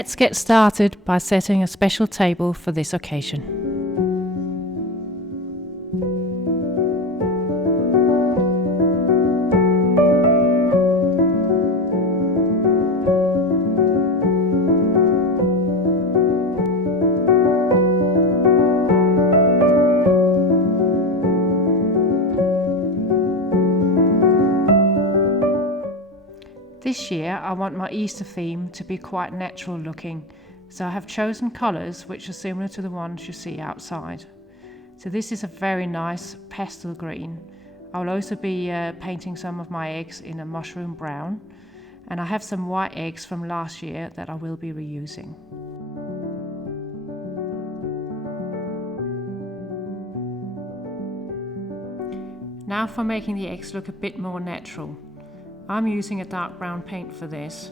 Let's get started by setting a special table for this occasion. This year I want my Easter theme to be quite natural looking, so I have chosen colours which are similar to the ones you see outside. So this is a very nice pastel green. I will also be painting some of my eggs in a mushroom brown, and I have some white eggs from last year that I will be reusing. Now for making the eggs look a bit more natural. I'm using a dark brown paint for this,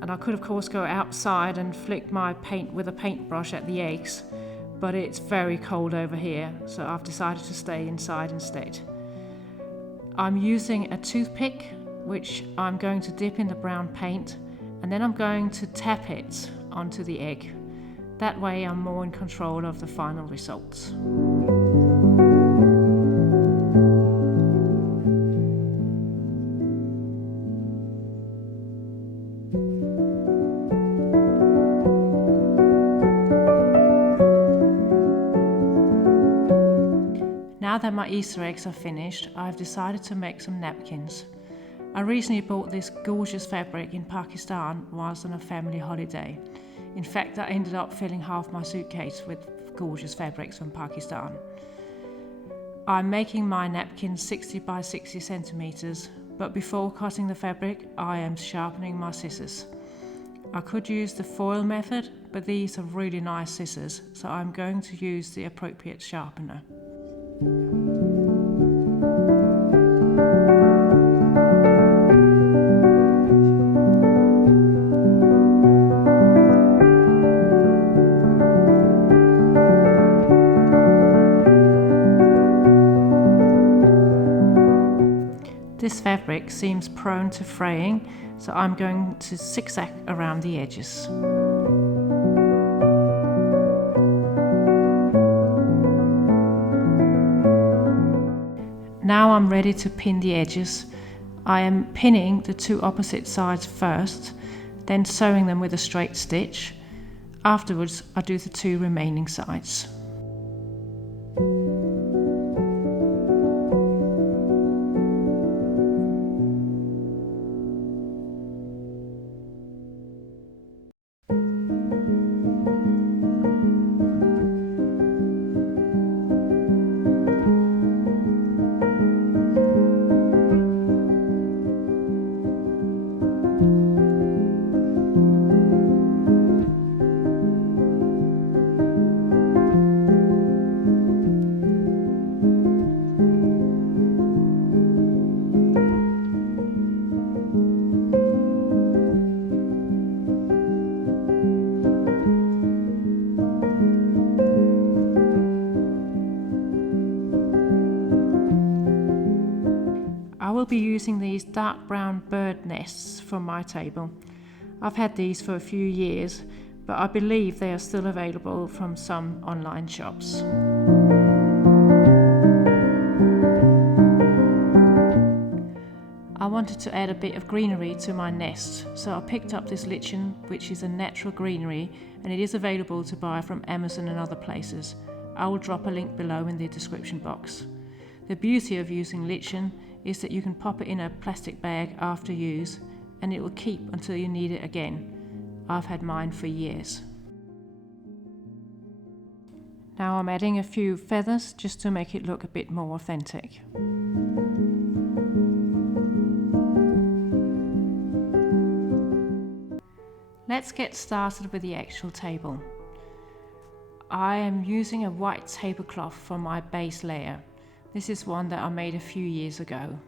and I could of course go outside and flick my paint with a paintbrush at the eggs, but it's very cold over here, so I've decided to stay inside instead. I'm using a toothpick, which I'm going to dip in the brown paint, and then I'm going to tap it onto the egg. That way I'm more in control of the final results. Now that my Easter eggs are finished, I've decided to make some napkins. I recently bought this gorgeous fabric in Pakistan whilst on a family holiday. In fact, I ended up filling half my suitcase with gorgeous fabrics from Pakistan. I'm making my napkins 60 by 60 centimeters, but before cutting the fabric, I am sharpening my scissors. I could use the foil method, but these are really nice scissors, so I'm going to use the appropriate sharpener. This fabric seems prone to fraying, so I'm going to zigzag around the edges. Now I'm ready to pin the edges. I am pinning the two opposite sides first, then sewing them with a straight stitch. Afterwards, I do the two remaining sides. I will be using these dark brown bird nests for my table. I've had these for a few years, but I believe they are still available from some online shops. I wanted to add a bit of greenery to my nest, so I picked up this lichen, which is a natural greenery, and it is available to buy from Amazon and other places. I will drop a link below in the description box. The beauty of using lichen is that you can pop it in a plastic bag after use, and it will keep until you need it again. I've had mine for years. Now I'm adding a few feathers just to make it look a bit more authentic. Let's get started with the actual table. I am using a white tablecloth for my base layer. This is one that I made a few years ago.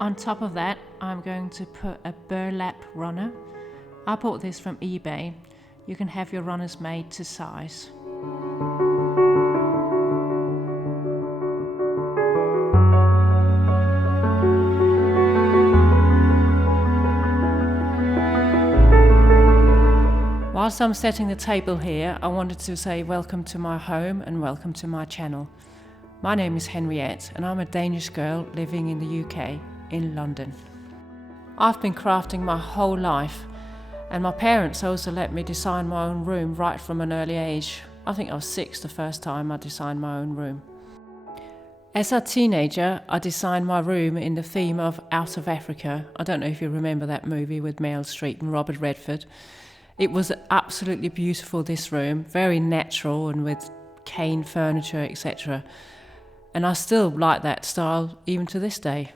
On top of that, I'm going to put a burlap runner. I bought this from eBay. You can have your runners made to size. Whilst I'm setting the table here, I wanted to say welcome to my home and welcome to my channel. My name is Henriette and I'm a Danish girl living in the UK, in London. I've been crafting my whole life, and my parents also let me design my own room right from an early age. I think I was 6 the first time I designed my own room. As a teenager, I designed my room in the theme of Out of Africa. I don't know if you remember that movie with Meryl Streep and Robert Redford. It was absolutely beautiful, this room, very natural and with cane furniture, etc. And I still like that style even to this day.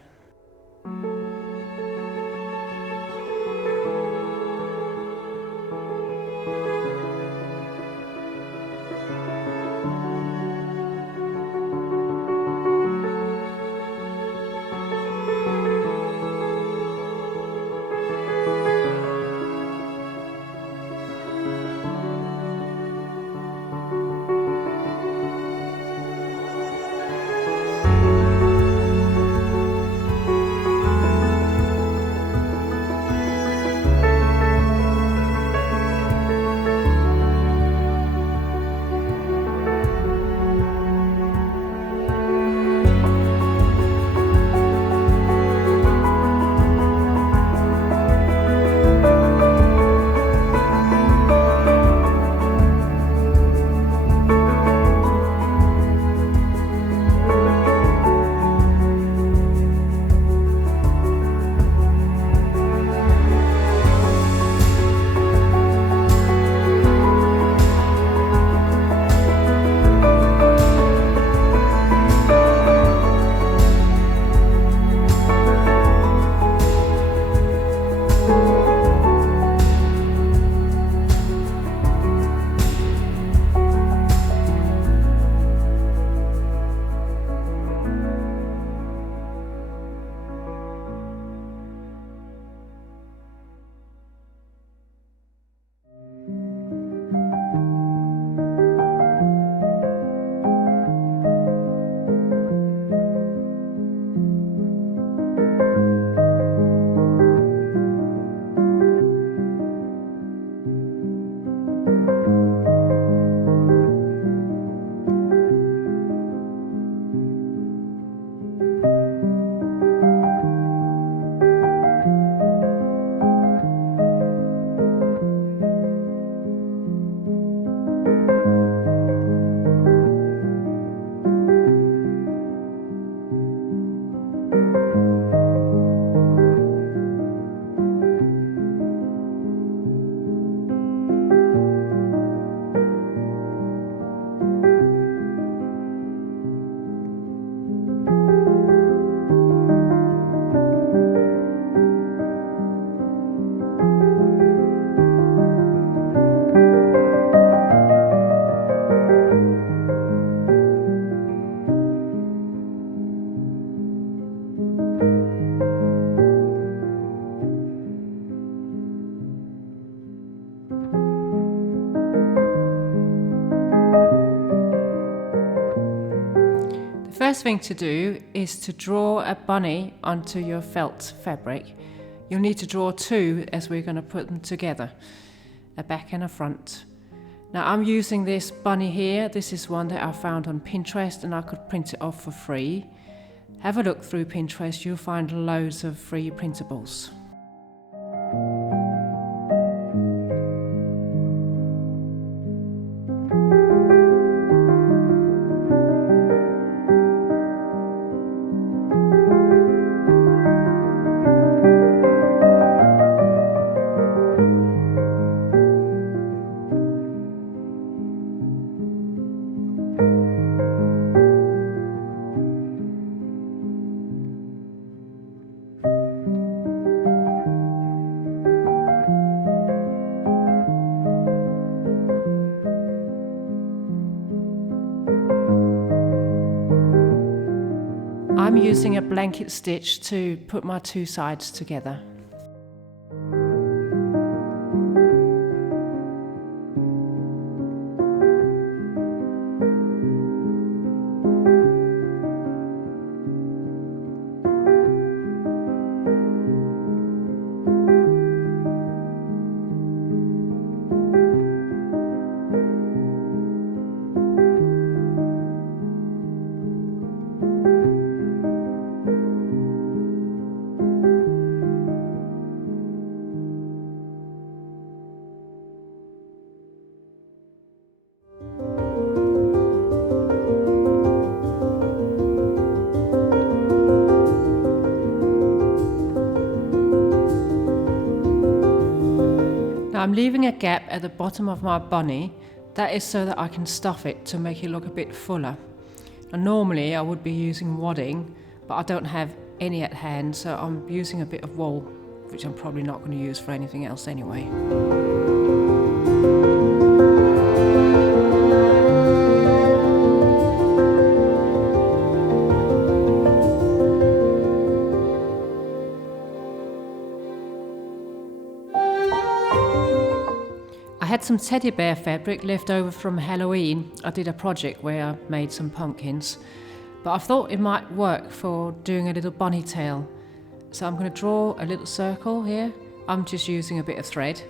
First thing to do is to draw a bunny onto your felt fabric. You'll need to draw 2 as we're going to put them together, a back and a front. Now I'm using this bunny here. This is one that I found on Pinterest and I could print it off for free. Have a look through Pinterest, you'll find loads of free printables. I'm using a blanket stitch to put my 2 sides together. I'm leaving a gap at the bottom of my bunny. That is so that I can stuff it to make it look a bit fuller. And normally I would be using wadding, but I don't have any at hand, so I'm using a bit of wool, which I'm probably not going to use for anything else anyway. I had some teddy bear fabric left over from Halloween. I did a project where I made some pumpkins, but I thought it might work for doing a little bunny tail. So I'm going to draw a little circle here. I'm just using a bit of thread,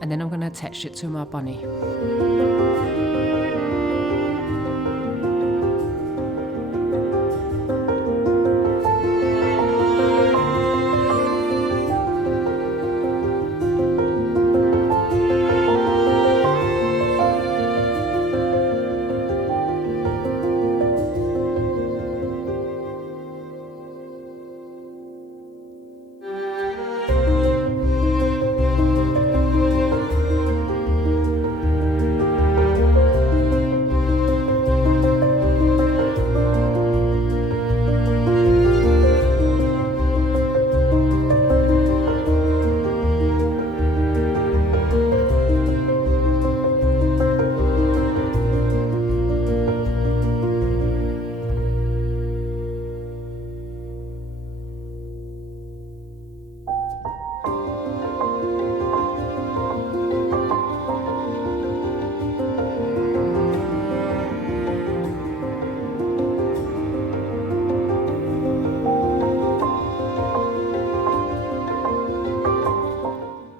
and then I'm going to attach it to my bunny.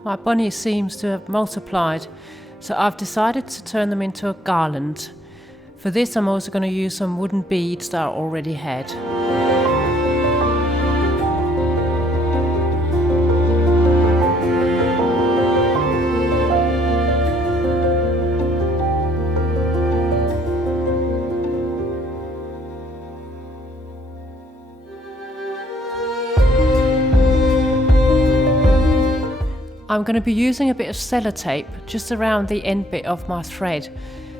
My bunny seems to have multiplied, so I've decided to turn them into a garland. For this, I'm also going to use some wooden beads that I already had. I'm going to be using a bit of sellotape just around the end bit of my thread,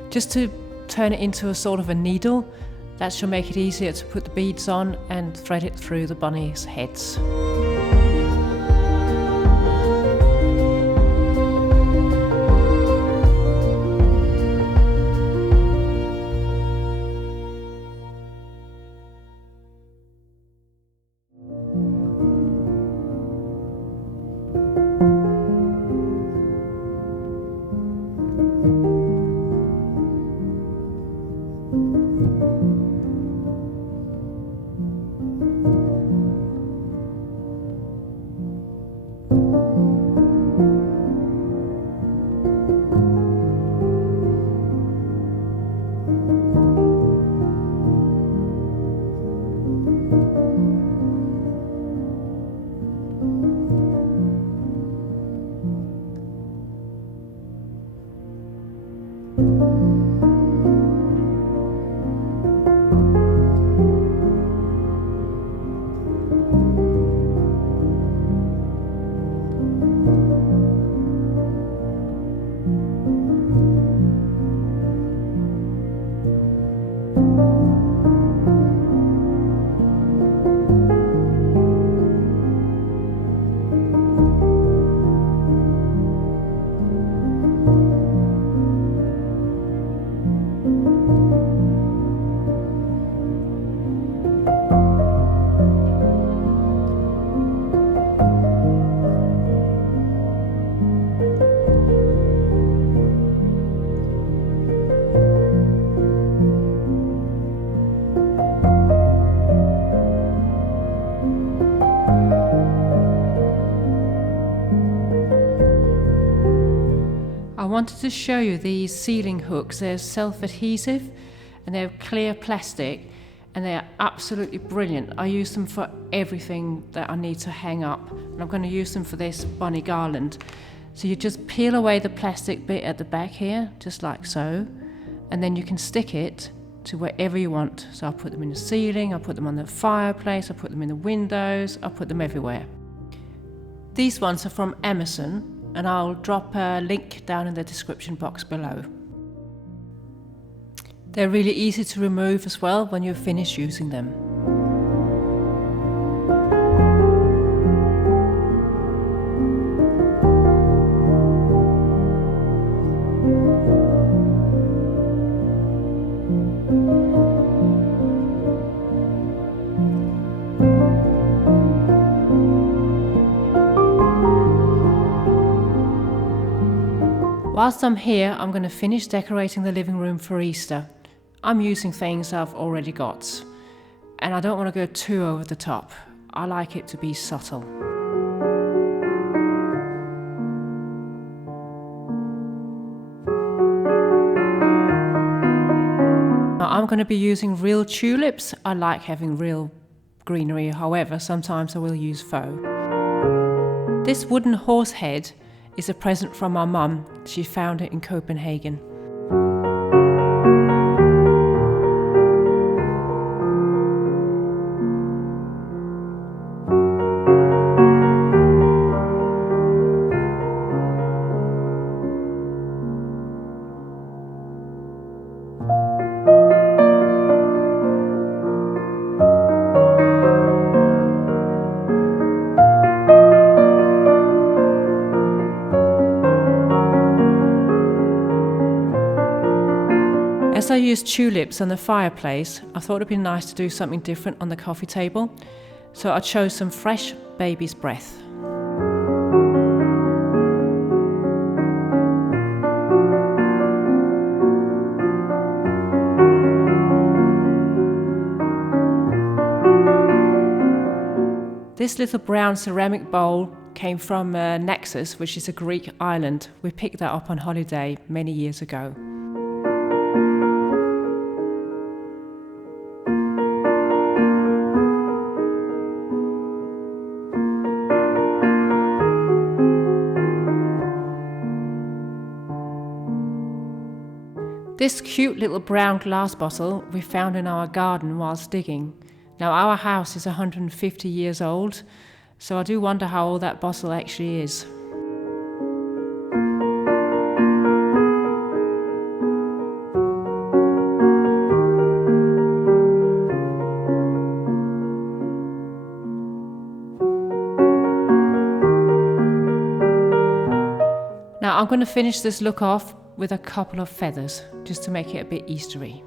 just to turn it into a sort of a needle. That should make it easier to put the beads on and thread it through the bunny's heads. I wanted to show you these ceiling hooks. They're self-adhesive and they're clear plastic and they're absolutely brilliant. I use them for everything that I need to hang up, and I'm going to use them for this bunny garland. So you just peel away the plastic bit at the back here, just like so, and then you can stick it to wherever you want. So I'll put them in the ceiling, I'll put them on the fireplace, I'll put them in the windows, I'll put them everywhere. These ones are from Amazon, and I'll drop a link down in the description box below. They're really easy to remove as well when you're finished using them. Whilst I'm here, I'm going to finish decorating the living room for Easter. I'm using things I've already got, and I don't want to go too over the top. I like it to be subtle. Now, I'm going to be using real tulips. I like having real greenery, however, sometimes I will use faux. This wooden horse head is a present from my mum. She found it in Copenhagen. As I used tulips on the fireplace, I thought it'd be nice to do something different on the coffee table, so I chose some fresh baby's breath. This little brown ceramic bowl came from Naxos, which is a Greek island. We picked that up on holiday many years ago. This cute little brown glass bottle we found in our garden whilst digging. Now our house is 150 years old, so I do wonder how old that bottle actually is. Now I'm going to finish this look off with a couple of feathers, just to make it a bit Eastery.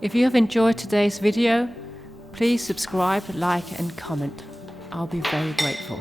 If you have enjoyed today's video, please subscribe, like and comment. I'll be very grateful.